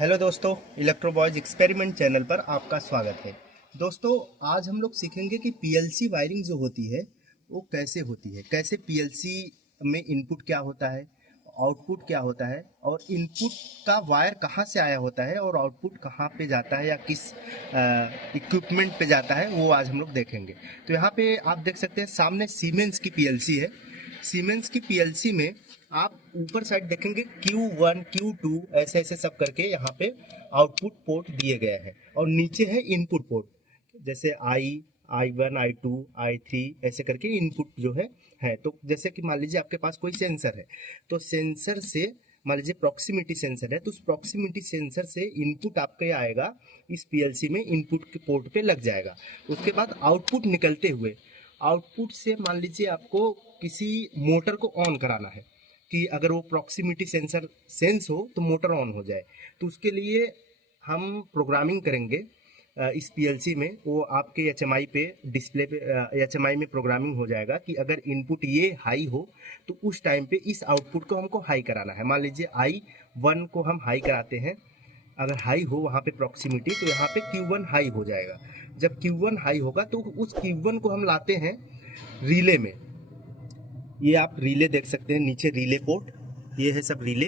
Hello दोस्तों, electro boys experiment channel पर आपका स्वागत है। दोस्तों, आज हम लोग सीखेंगे कि पीएलसी वायरिंग जो होती है वो कैसे होती है, कैसे पीएलसी में इनपुट क्या होता है, आउटपुट क्या होता है और इनपुट का वायर कहाँ से आया होता है और आउटपुट कहाँ पे जाता है या किस इक्विपमेंट पे जाता है, वो आज हम लोग देखेंगे। तो यहाँ पे आप देख सकते हैं सामने सीमेंस की पीएलसी है। सीमेंस की पीएलसी में आप ऊपर साइड देखेंगे Q1 Q2 ऐसे ऐसे सब करके यहाँ पे आउटपुट पोर्ट दिए गए हैं और नीचे है इनपुट पोर्ट, जैसे I1 I2 I3 ऐसे करके इनपुट जो है। तो जैसे कि मान लीजिए आपके पास कोई सेंसर है, तो सेंसर से मान लीजिए प्रॉक्सिमिटी सेंसर है, तो उस प्रॉक्सिमिटी सेंसर से इनपुट आपके आएगा इस पीएलसी में, इनपुट के पोर्ट पे लग जाएगा। उसके बाद आउटपुट निकलते हुए, आउटपुट से मान लीजिए आपको किसी मोटर को ऑन कराना है कि अगर वो प्रॉक्सिमिटी सेंसर सेंस हो तो मोटर ऑन हो जाए। तो उसके लिए हम प्रोग्रामिंग करेंगे इस पीएलसी में। वो आपके एचएमआई पे डिस्प्ले पे एचएमआई में प्रोग्रामिंग हो जाएगा कि अगर इनपुट ये हाई हो तो उस टाइम पे इस आउटपुट को हमको हाई कराना है। मान लीजिए I1 को हम हाई कराते हैं, अगर हाई हो वहाँ पे प्रॉक्सिमिटी, तो यहाँ पे Q1 हाई हो जाएगा। जब Q1 हाई होगा तो उस Q1 को हम लाते हैं रिले में। ये आप रिले देख सकते हैं, नीचे रिले पोर्ट, ये है सब रिले।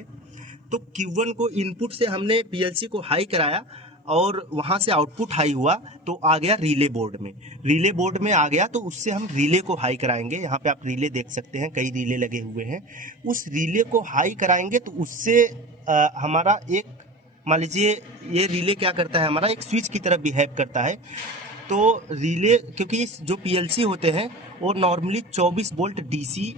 तो Q1 को इनपुट से हमने पीएलसी को हाई कराया और वहां से आउटपुट हाई हुआ तो आ गया रिले बोर्ड में। रिले बोर्ड में आ गया तो उससे हम रिले को हाई कराएंगे। यहाँ पे आप रिले देख सकते हैं, कई रिले लगे हुए हैं। उस रिले को हाई कराएंगे तो उससे हमारा एक, मान लीजिए ये रिले क्या करता है, हमारा एक स्विच की तरह बिहेव करता है। तो रिले, क्योंकि जो पीएलसी होते हैं वो नॉर्मली 24 वोल्ट डीसी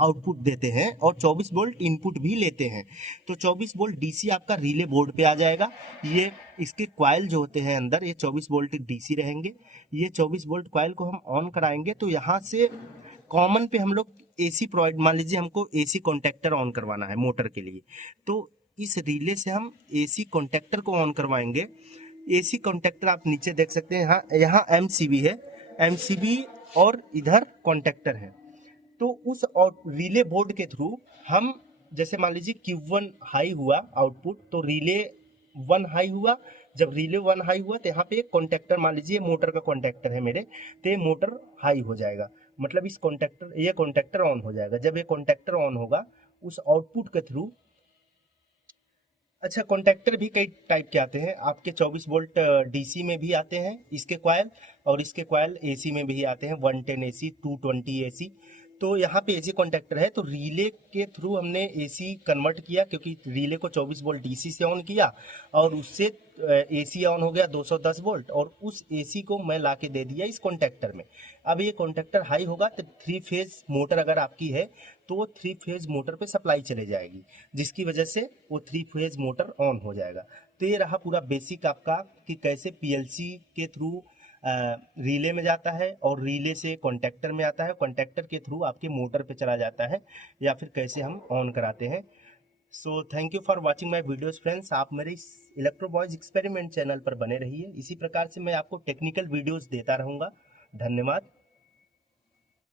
आउटपुट देते हैं और 24 वोल्ट इनपुट भी लेते हैं। तो 24 वोल्ट डीसी आपका रिले बोर्ड पे आ जाएगा। ये इसके कॉइल जो होते हैं अंदर, ये 24 वोल्ट डीसी रहेंगे। ये 24 वोल्ट कॉइल को हम ऑन कराएंगे तो यहाँ से कॉमन पे हम लोग एसी प्रोवाइड, मान लीजिए हमको एसी कॉन्टेक्टर ऑन करवाना है मोटर के लिए, तो इस रिले से हम एसी कॉन्टेक्टर को ऑन करवाएंगे। एसी कॉन्टेक्टर आप नीचे देख सकते हैं, यहाँ एमसीबी है, एमसीबी और इधर कॉन्टेक्टर है। तो उस रिले बोर्ड के थ्रू हम, जैसे मान लीजिए Q1 हाई हुआ आउटपुट, तो रिले 1 हाई हुआ। जब रिले 1 हाई हुआ तो यहाँ पे एक कॉन्टेक्टर, मान लीजिए मोटर का कॉन्टेक्टर है मेरे, तो ये मोटर हाई हो जाएगा, मतलब इस कॉन्टेक्टर, ये कॉन्टेक्टर ऑन हो जाएगा। जब ये कॉन्टेक्टर ऑन होगा उस आउटपुट के थ्रू, अच्छा कॉन्टेक्टर भी कई टाइप के आते हैं आपके, 24 वोल्ट डीसी में भी आते हैं इसके कॉइल, और इसके कॉइल एसी में भी आते हैं, 110 एसी 220 एसी। तो यहाँ पे एसी कॉन्टेक्टर है, तो रिले के थ्रू हमने एसी कन्वर्ट किया, क्योंकि रिले को 24 वोल्ट डीसी से ऑन किया और उससे एसी ऑन हो गया 210 वोल्ट, और उस एसी को मैं ला के दे दिया इस कॉन्टेक्टर में। अब ये कॉन्टेक्टर हाई होगा तो 3 फेज मोटर अगर आपकी है तो वो 3 फेज मोटर पे सप्लाई चले जाएगी, जिसकी वजह से वो 3 फेज मोटर ऑन हो जाएगा। तो ये रहा पूरा बेसिक आपका कि कैसे पीएलसी के थ्रू रिले में जाता है और रिले से कॉन्टेक्टर में आता है, कॉन्टेक्टर के थ्रू आपके मोटर पे चला जाता है, या फिर कैसे हम ऑन कराते हैं। So thank you for watching my videos friends. आप मेरे इस इलेक्ट्रो बॉयज एक्सपेरिमेंट चैनल पर बने रहिए। इसी प्रकार से मैं आपको टेक्निकल वीडियोज देता रहूँगा। धन्यवाद।